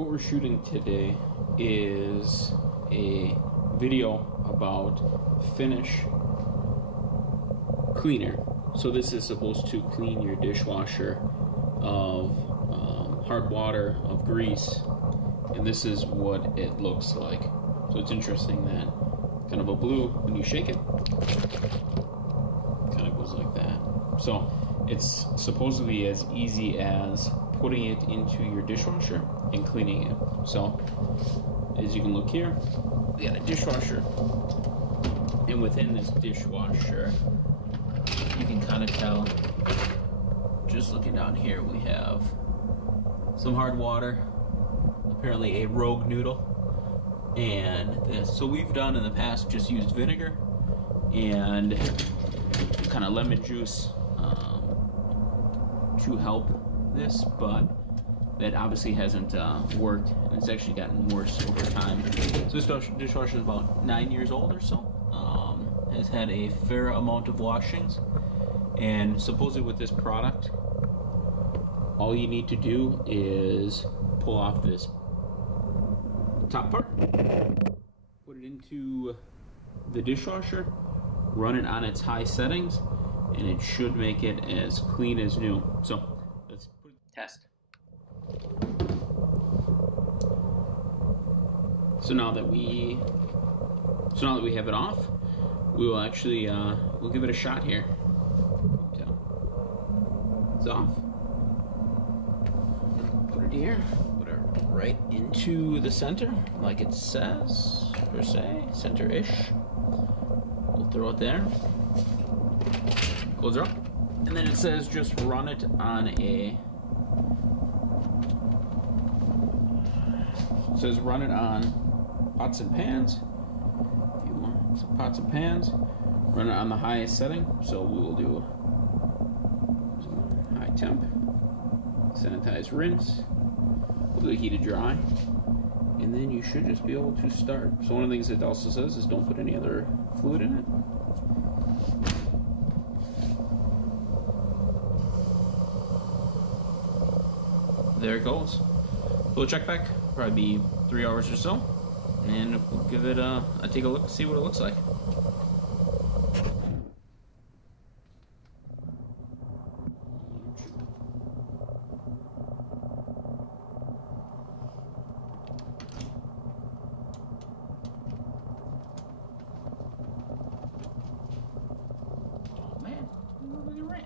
What we're shooting today is a video about Finish cleaner. So this is supposed to clean your dishwasher of hard water, of grease, and this is what it looks like. So it's interesting that kind of a blue, when you shake it, kind of goes like that. So it's supposedly as easy as putting it into your dishwasher and cleaning it. So as you can look here, we got a dishwasher, and within this dishwasher you can kind of tell, just looking down here, we have some hard water, apparently a rogue noodle, and this. So we've done in the past just used vinegar and kind of lemon juice to help this, but that obviously hasn't worked, and it's actually gotten worse over time. So this dishwasher is about 9 years old or so. Has had a fair amount of washings, and supposedly with this product, all you need to do is pull off this top part, put it into the dishwasher, run it on its high settings, and it should make it as clean as new. So let's put it test. So now that we have it off, we will actually we'll give it a shot here. It's off. Put it here. Put it right into the center, like it says, per se, center-ish. We'll throw it there. Close it up, and then it says just run it on a. It says run it on pots and pans. If you want some pots and pans, run it on the highest setting. So we will do some high temp, sanitize, rinse. We'll do heated dry, and then you should just be able to start. So one of the things it also says is don't put any other fluid in it. There it goes. We'll check back, probably be 3 hours or so, and we'll give it a take a look, see what it looks like. Oh man, look at Ram.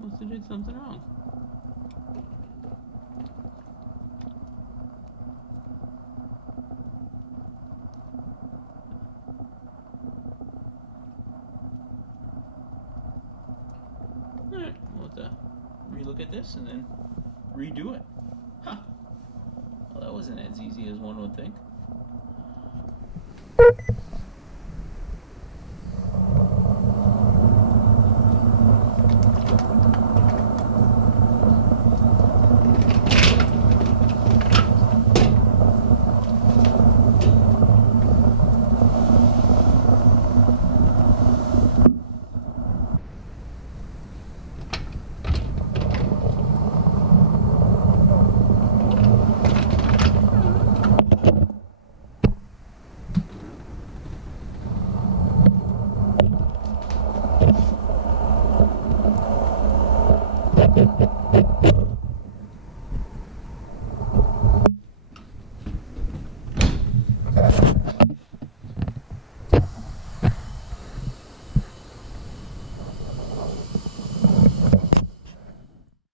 Must have did something wrong. Alright, we'll have to relook at this and then redo it. Huh. Well, that wasn't as easy as one would think.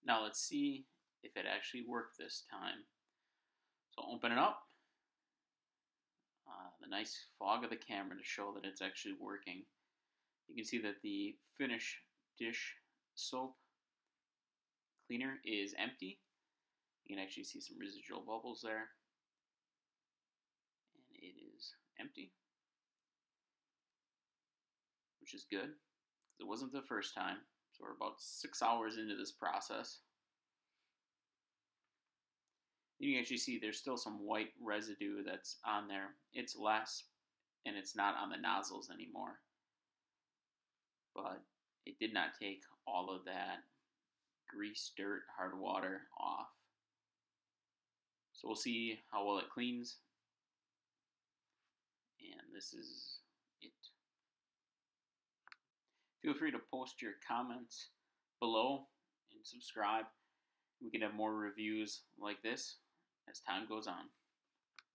Now let's see if it actually worked this time. So open it up. The nice fog of the camera to show that it's actually working. You can see that the Finish dish soap cleaner is empty. You can actually see some residual bubbles there. And it is empty, which is good. It wasn't the first time. So we're about 6 hours into this process. You can actually see there's still some white residue that's on there. It's less, and it's not on the nozzles anymore. But it did not take all of that grease, dirt, hard water off. So we'll see how well it cleans. And this is it. Feel free to post your comments below and subscribe. We can have more reviews like this as time goes on.